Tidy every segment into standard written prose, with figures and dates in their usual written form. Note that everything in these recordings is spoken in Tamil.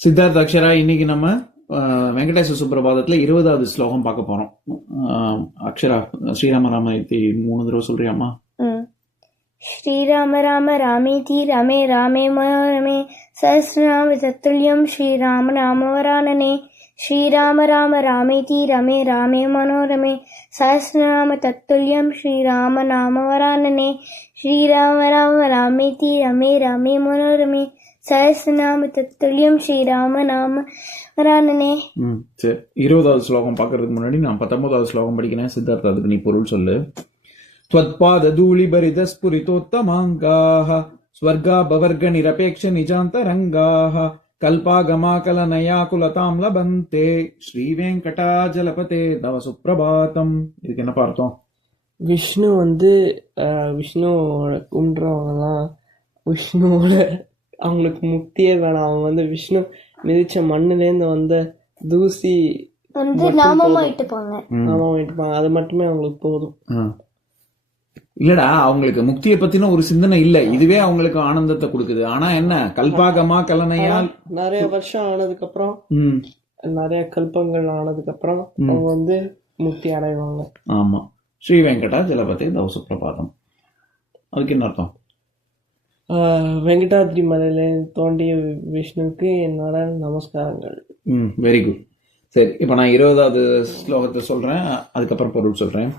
சித்தார்த்த அக்ஷரா, இன்னைக்கு நம்ம வெங்கடேச சுப்ரபாதத்துல 20வது ஸ்லோகம் பார்க்க போறோம். அக்ஷரா, ஸ்ரீராம ராமேதி 3 தடவை சொல்றியாமா? ஸ்ரீராம ராம ராமேதி ரமே ராமே மனோரமே சஹஸ்ரநாம தத்துல்யம் ஸ்ரீராம ராமவரானனே. ஸ்ரீராம ராம ராமேதி ரமே ராமே மனோரமே சஹஸ்ரநாம தத்துல்யம் ஸ்ரீராம நாமவரானனே. ஸ்ரீராம ராம ராமேதி ரமே ராமே மனோரமே சஹஸ்ரநாம தத்துல்யம் ஸ்ரீராம நாம வரானனே. சரி, 20வது ஸ்லோகம் பார்க்கறதுக்கு முன்னாடி நான் 19வது ஸ்லோகம் படிக்கிறேன். சித்தார்த்த, அதுக்கு நீ பொருள் சொல்லு. त्वत्पाद धूलिभरित स्फुरितोत्तमाङ्गाः स्वर्गापवर्ग निरपेक्ष निजान्तरङ्गाः कल्पागमाकलनयाकुलतां लभन्ते ஸ்ரீவேங்கடாஜலபதே தவ சுப்ரபாதம். இதுக்கு என்ன பார்த்தோம்? விஷ்ணு விஷ்ணுவோட கும்பிட்றவங்கலாம் விஷ்ணுவோட அவங்களுக்கு முக்தியே வேணாம். அவங்க விஷ்ணு மிதிச்ச மண்ணுலேருந்து வந்த தூசி நாமமா இட்டுப்பாங்க. அது மட்டுமே அவங்களுக்கு போதும். இல்லடா, அவங்களுக்கு முக்தியை பத்தின ஒரு சிந்தனை இல்ல. இதுவே அவங்களுக்கு ஆனந்தத்தை கொடுக்குது. ஆனா என்ன, கல்பாகமா கலனையால் நிறைய வருஷம் ஆனதுக்கு அப்புறம், நிறைய கல்பங்கள் ஆனதுக்கு அப்புறம் அவங்க முக்தி அடைவாங்க. ஆமா, ஸ்ரீ வெங்கடா ஜலபதி தவ சுப்ரபாதம். அதுக்கு என்ன அர்த்தம்? வெங்கடாத்ரி மலையில தோண்டிய விஷ்ணுவுக்கு என்னோட நமஸ்காரங்கள். Very good. சரி, இப்ப நான் 20வது ஸ்லோகத்தை சொல்றேன், அதுக்கப்புறம் பொருள் சொல்றேன்.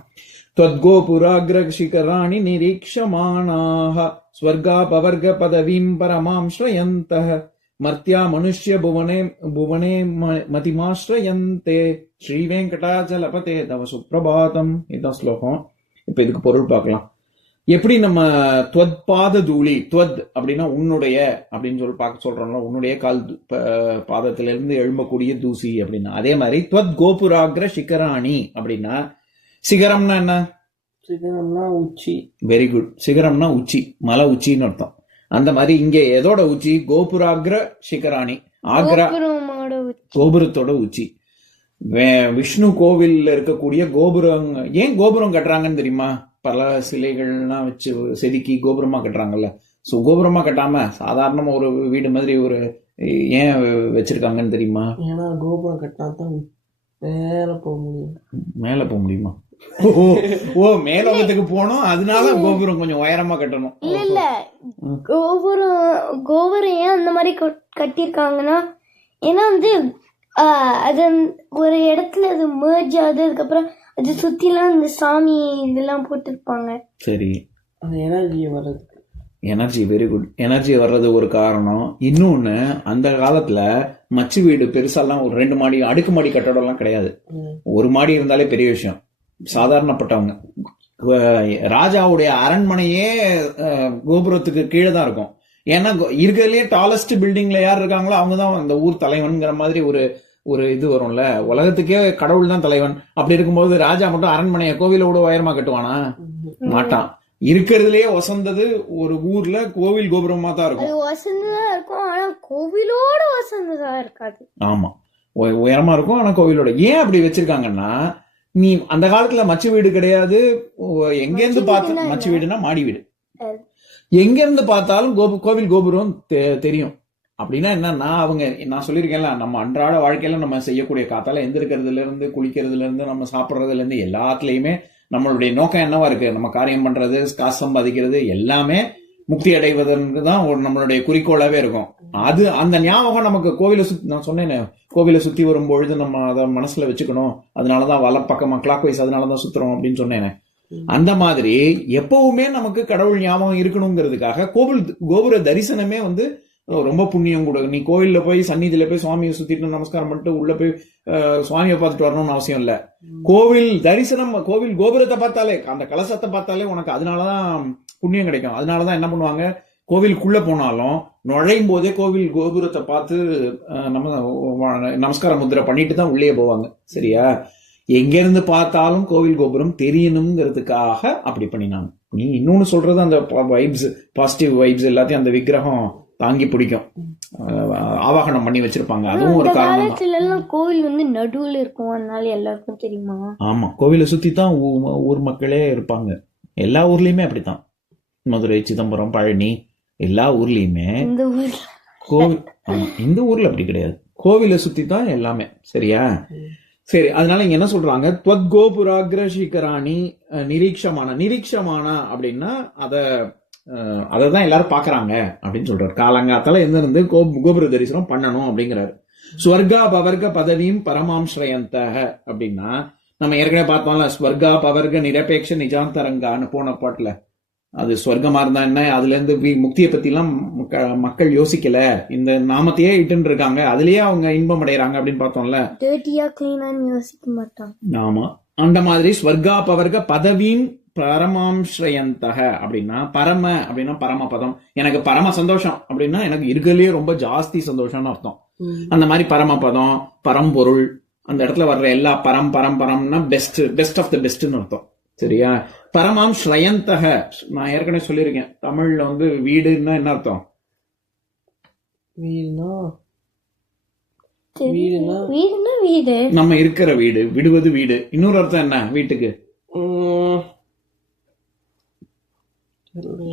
त्वद्गोपुराग्रशिखराणि निरीक्षमाणाः स्वर्गापवर्ग पदवीं परमां श्रयन्तः मर्त्या मनुष्य भुवने मतिमाश्रयन्ते ஸ்ரீவேங்கடாஜலபதே தவ சுப்ரபாதம். இதுதான் ஸ்லோகம். இப்ப இதுக்கு பொருள் பார்க்கலாம். எப்படி நம்ம துவத்பாத தூளி, துவத் அப்படின்னா உன்னுடைய அப்படின்னு சொல்லி பார்க்க சொல்றோம்ல, உன்னுடைய கால் பாதத்திலிருந்து எழும்பக்கூடிய தூசி அப்படின்னா, அதே மாதிரி துவத் கோபுராக்ர சிகராணி அப்படின்னா, சிகரம்னா என்ன? சிகரம்னா உச்சி. Very good. சிகரம்னா உச்சி, மலை உச்சின்னு அர்த்தம். அந்த மாதிரி இங்க எதோட உச்சி? கோபுராக்ர சிகராணி, ஆக்ரா கோபுரத்தோட உச்சி. விஷ்ணு கோவில் இருக்கக்கூடிய கோபுரம். ஏன் கோபுரம் கட்டுறாங்கன்னு தெரியுமா? பல சிலைகள்லாம் வச்சு செதுக்கி கோபுரமா கட்டுறாங்கல்ல. சோ கோபுரமா கட்டாம சாதாரணமா ஒரு வீடு மாதிரி ஒரு ஏன் வச்சிருக்காங்கன்னு தெரியுமா? ஏன்னா கோபுரம் கட்டினா தான் மேல போக முடியும். மேல போக முடியுமா? ஓ, மேலோகத்துக்கு போனோம், அதனால கோபுரம் கொஞ்சம் உயரமா கட்டணும். இல்ல கோபுரம் ஏன் அந்த மாதிரி கட்டிருக்காங்கன்னா, ஏன்னா அது ஒரு இடத்துல அது merge ஆகுது, அதுக்கப்புறம் அது சுத்திலாம் இந்த சாமி இதெல்லாம் போட்டிருப்பாங்க. சரி, அந்த எனர்ஜி வர்றது. Energy, very good. எனர்ஜி வர்றது ஒரு காரணம். இன்னொன்னு, அந்த காலத்துல மச்சு வீடு பெருசாலாம் ஒரு 2 மாடி அடுக்குமாடி கட்டடம் எல்லாம் கிடையாது. ஒரு மாடி இருந்தாலே பெரிய விஷயம். சாதாரணப்பட்டவங்க, ராஜாவுடைய அரண்மனையே கோபுரத்துக்கு கீழே தான் இருக்கும். ஏன்னா இருக்கிறதுலயே டாலஸ்ட் பில்டிங்ல யார் இருக்காங்களோ அவங்கதான் அந்த ஊர் தலைவன்கிற மாதிரி ஒரு இது வரும்ல. உலகத்துக்கே கடவுள் தான் தலைவன். அப்படி இருக்கும்போது ராஜா மட்டும் அரண்மனையை கோவிலோட உயரமா கட்டுவானா? மாட்டான். இருக்கிறதுலயே வசந்தது ஒரு ஊர்ல கோவில் கோபுரமா தான் இருக்கும். வசந்ததா இருக்கும், ஆனா கோவிலோட வசந்ததா இருக்காது. ஆமா, உயரமா இருக்கும், ஆனா கோவிலோட. ஏன் அப்படி வச்சிருக்காங்கன்னா, நீ அந்த காலத்துல மச்சு வீடு கிடையாது. எங்க இருந்து பார்த்து, மச்சு வீடுனா மாடி வீடு, எங்க இருந்து பார்த்தாலும் கோவில் கோபுரம் தெரியும். அப்படின்னா என்னன்னா, நான் சொல்லியிருக்கேன்ல, நம்ம அன்றாட வாழ்க்கையில நம்ம செய்யக்கூடிய காத்தால எந்திருக்கிறதுல இருந்து, குளிக்கிறதுல இருந்து, நம்ம சாப்பிட்றதுல இருந்து எல்லாத்துலயுமே நம்மளுடைய நோக்கம் என்னவா இருக்கு? நம்ம காரியம் பண்றது, காசு சம்பாதிக்கிறது, எல்லாமே முக்தி அடைவதற்கு தான் நம்மளுடைய குறிக்கோளாவே இருக்கும். அது அந்த ஞாபகம் நமக்கு கோவிலை சுத்தி, நான் சொன்னேன், கோவிலை சுத்தி வரும்பொழுது நம்ம அதை மனசுல வச்சுக்கணும். அதனாலதான் வலப்பக்கமா கிளாக் வைஸ் அதனாலதான் சுத்துறோம் அப்படின்னு சொன்னேன். அந்த மாதிரி எப்பவுமே நமக்கு கடவுள் ஞாபகம் இருக்கணுங்கிறதுக்காக கோபுர தரிசனமே ரொம்ப புண்ணியம் கூட. நீ கோயில்ல போய் சந்நிதியில போய் சுவாமியை சுத்திட்டு நமஸ்காரம் பண்ணிட்டு உள்ள போய் சுவாமியை பார்த்துட்டு வரணும்னு அவசியம் இல்ல. கோவில் தரிசனம், கோவில் கோபுரத்தை பார்த்தாலே, அந்த கலசத்தை பார்த்தாலே உனக்கு அதனாலதான் புண்ணியம் கிடைக்கும். அதனாலதான் என்ன பண்ணுவாங்க, கோவிலுக்குள்ள போனாலும் நுழையும் போதே கோவில் கோபுரத்தை பார்த்து நமஸ்கார முத்திரை பண்ணிட்டு தான் உள்ளே போவாங்க. சரியா? எங்க இருந்து பார்த்தாலும் கோவில் கோபுரம் தெரியணுங்கிறதுக்காக அப்படி பண்ணினாங்க. நீ இன்னொன்னு சொல்றது, அந்த வைப்ஸ், பாசிட்டிவ் வைப்ஸ் எல்லாத்தையும் அந்த விக்கிரகம் தாங்கி பிடிக்கும், ஆவாகனம் பண்ணி வச்சிருப்பாங்க. அதுவும் ஒரு காரணம். கோவில் நடுவுல இருக்கும், அதனால எல்லாருக்கும் தெரியுமா? ஆமா, கோவிலை சுத்தி தான் ஊர் மக்களே இருப்பாங்க. எல்லா ஊர்லயுமே அப்படித்தான். மதுரை, சிதம்பரம், பழனி, எல்லா ஊர்லயுமே கோவில் ஆமா, இந்த ஊர்ல அப்படி கிடையாது. கோவிலை சுத்தி தான் எல்லாமே. சரியா? சரி, அதனால இங்க என்ன சொல்றாங்க, துவத் கோபுராக்ர சிகராணி நிரீட்சமான அப்படின்னா அததான் எல்லாரும் பாக்குறாங்க அப்படின்னு சொல்றாரு. காலங்காத்தால இருந்து கோபுர தரிசனம் பண்ணணும் அப்படிங்கிறாரு. ஸ்வர்கா பவர்க பதவியும் பரமாம்ஸ்ரயந்தக அப்படின்னா, நம்ம ஏற்கனவே பார்த்தோம்ல, ஸ்வர்கா பவர்க நிரபேட்ச நிஜாந்தரங்கான்னு போன பாட்டுல, அது ஸ்வர்க்கமா இருந்தா என்ன, அதுல இருந்து முக்தியை பத்தி எல்லாம் மக்கள் யோசிக்கல, இந்த நாமத்தையே இட்டு இருக்காங்க, அதுலயே அவங்க இன்பம் அடைறாங்க அப்படின்னு பார்த்தோம்ல. டர்ட்டியா கிளீனான்னு யோசிக்க மாட்டான். ஆமா, அந்த மாதிரி ஸ்வர்கா பவர்க பதவியும் பரமாம்ஸ்ரயந்தக அப்படின்னா, பரம அப்படின்னா பரமபதம், எனக்கு பரம சந்தோஷம் அப்படின்னா எனக்கு இருக்கிறதுலயே ரொம்ப ஜாஸ்தி சந்தோஷம்னு அர்த்தம். அந்த மாதிரி பரமபதம், பரம்பொருள், அந்த இடத்துல வர்ற எல்லா பரம்னா பெஸ்ட் ஆஃப் த பெஸ்ட்னு அர்த்தம். சரியா? பரமாம் ஸ்ரயந்தக, நான் ஏற்கனவே சொல்லியிருக்கேன், தமிழ்ல வீடுன்னா என்ன அர்த்தம்? வீடு நம்ம இருக்கிற வீடு, விடுவது வீடு. இன்னொரு அர்த்தம் என்ன வீட்டுக்கு?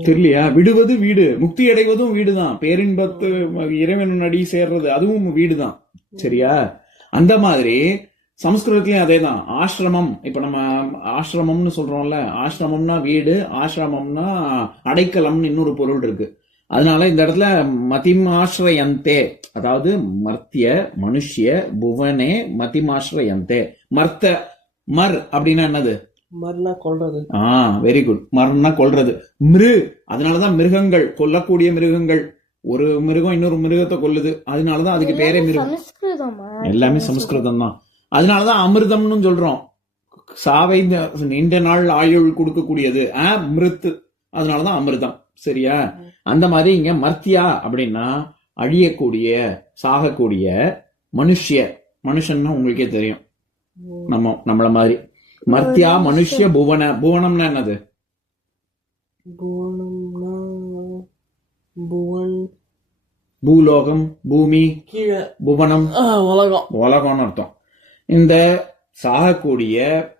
தெரியலையா? விடுவது வீடு, முக்தி அடைவதும் வீடுதான், பேரின்பத்து இறைவன் அடி சேர்றது அதுவும் வீடுதான். சரியா? அந்த மாதிரி சமஸ்கிருதத்திலயும் அதேதான். ஆசிரமம், இப்ப நம்ம ஆசிரமம்னு சொல்றோம்ல, ஆசிரமம்னா வீடு, ஆசிரமம்னா அடைக்கலம்னு இன்னொரு பொருள் இருக்கு. அதனால இந்த இடத்துல மதிமாஸ்ரயந்தே, அதாவது மர்த்திய மனுஷ்ய புவனே மதிமாஸ்ரயந்தே. மர் அப்படின்னா என்னது? மர்னா கொல்றது. Very good. மர்னா கொல்றது. அதனாலதான் மிருகங்கள், கொல்லக்கூடிய மிருகங்கள், ஒரு மிருகம் இன்னொரு மிருகத்தை கொல்லுது, அதனாலதான் அதுக்கு பேரே மிருகம். எல்லாமே சமஸ்கிருதம் தான். அதனாலதான் அமிர்தம்னு சொல்றோம். சாவை நீண்ட நாள் ஆயுள் கொடுக்கக்கூடியது மிருத்து, அதனாலதான் அமிர்தம். சரியா? அந்த மாதிரி இங்க மர்த்தியா அப்படின்னா அழியக்கூடிய, சாகக்கூடிய மனுஷன்னா உங்களுக்கே தெரியும், நம்மள மாதிரி. மர்த்தியா மனுஷ்ய புவனம்னா என்னது? பூலோகம், பூமி, புவனம், உலகம்னு அர்த்தம். இந்த சாகக்கூடிய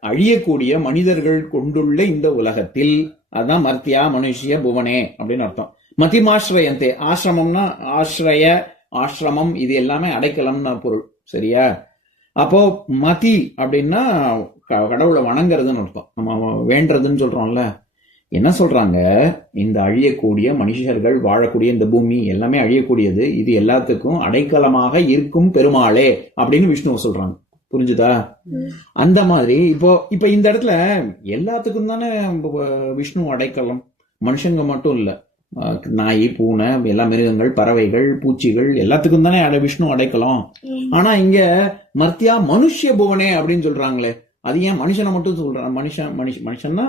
அழியக்கூடிய மனிதர்கள் கொண்டுள்ள இந்த உலகத்தில், அதான் மர்த்தியா மனுஷ்ய புவனே அப்படின்னு அர்த்தம். மதிமாஸ்ரயந்தே, ஆசிரமம்னா ஆசிரமம், இது எல்லாமே அடைக்கலம்னு பொருள். சரியா? அப்போ மதி அப்படின்னா கடவுளை வணங்குறதுன்னு அர்த்தம், நம்ம வேண்டதுன்னு சொல்றோம்ல. என்ன சொல்றாங்க, இந்த அழியக்கூடிய மனுஷர்கள் வாழக்கூடிய இந்த பூமி எல்லாமே அழியக்கூடியது, இது எல்லாத்துக்கும் அடைக்கலமாக இருக்கும் பெருமாளே அப்படின்னு விஷ்ணுவை சொல்றாங்க. புரிஞ்சுதா? அந்த மாதிரி இப்ப இந்த இடத்துல எல்லாத்துக்கும் தானே விஷ்ணு அடைக்கலம், மனுஷங்க மட்டும் இல்ல, நாய், பூனை, எல்லா மிருகங்கள், பறவைகள், பூச்சிகள் எல்லாத்துக்கும் தானே விஷ்ணு அடைக்கலாம். ஆனா இங்க மர்த்தியா மனுஷ்ய புவனே அப்படின்னு சொல்றாங்களே, அது ஏன் மனுஷனை மட்டும் சொல்றாங்க? மனுஷன்னா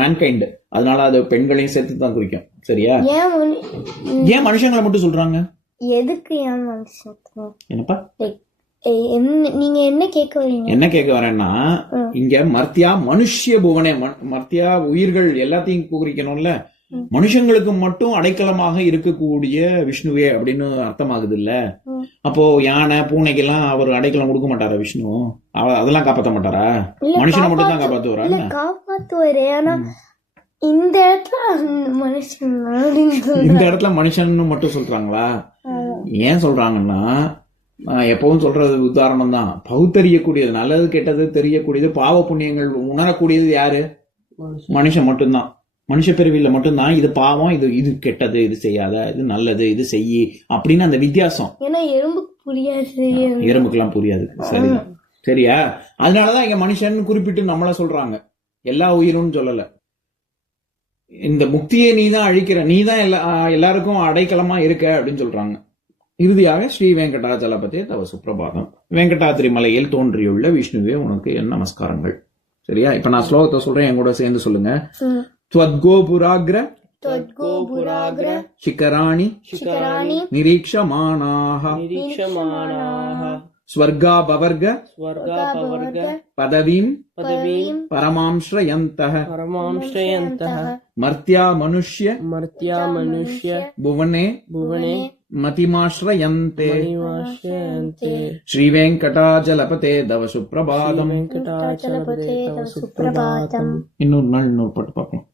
மேன்கைண்ட், அதனால அது பெண்களையும் சேர்த்து தான் குறிக்கும். சரியா? ஏன் மனுஷங்களை மட்டும் சொல்றாங்க? எதுக்கு ஏன் மனுஷன்? என்னப்பா நீங்க என்ன கேட்க வரீங்க? என்ன கேட்க வரேன்னா, இங்க மர்த்தியா மனுஷ்ய புவனே, மர்த்தியா உயிர்கள் எல்லாத்தையும் குறிக்கணும்ல, மனுஷங்களுக்கு மட்டும் அடைக்கலமாக இருக்கக்கூடிய விஷ்ணுவே அப்படின்னு அர்த்தமாகுது இல்ல. அப்போ யானை, பூனைக்கெல்லாம் அவர் அடைக்கலம் கொடுக்க மாட்டாரா விஷ்ணு? அதெல்லாம் காப்பாற்ற மாட்டாரா? மனுஷனை மட்டும் தான் காப்பாத்துவாரா? காப்பாத்துவாரு. ஆனா இந்த இடத்துல மனுஷன் மட்டும் சொல்றாங்களா? ஏன் சொல்றாங்கன்னா, எப்பவும் சொல்றது உதாரணம் தான், பகுத்தறியக்கூடியது, நல்லது கெட்டது தெரியக்கூடியது, பாவ புண்ணியங்கள் உணரக்கூடியது யாரு? மனுஷன் மட்டும்தான். மனுஷ பிறவியில மட்டும்தான் இது பாவம், இது கெட்டது, இது செய்யாத, இது நல்லது, இது செய்யி அப்படின்னு அந்த வித்தியாசம். எறும்புக்கு புரியாது, எறும்புக்கெல்லாம் புரியாது. சரிதான். சரியா? அதனாலதான் இங்க மனுஷன் குறிப்பிட்டு நம்மள சொல்றாங்க, எல்லா உயிரும் சொல்லல. இந்த முக்தியை நீதான் அழிக்கிற, நீதான் எல்லாருக்கும் அடைக்கலமா இருக்க அப்படின்னு சொல்றாங்க. இறுதியாக ஸ்ரீ வெங்கடாச்சலபதே தவ சுப்பிரபாதம், வெங்கடாத்திரி மலையில் தோன்றியுள்ள விஷ்ணுவே உனக்கு என் நமஸ்காரங்கள். சரியா? இப்ப நான் ஸ்லோகத்தை சொல்றேன், என் கூட சேர்ந்து சொல்லுங்க. त्वद्गोपुराग्र शिखराणि निरीक्षमाणाः स्वर्गापवर्ग पदवीं परमांश्रयन्तः मर्त्या मनुष्य भुवने मतिमाश्रयन्ते श्रीवेंकटाचलपते तव सुप्रभातम्. இன்னொரு நாள் இன்னொரு பாட்டு பார்க்கலாம்.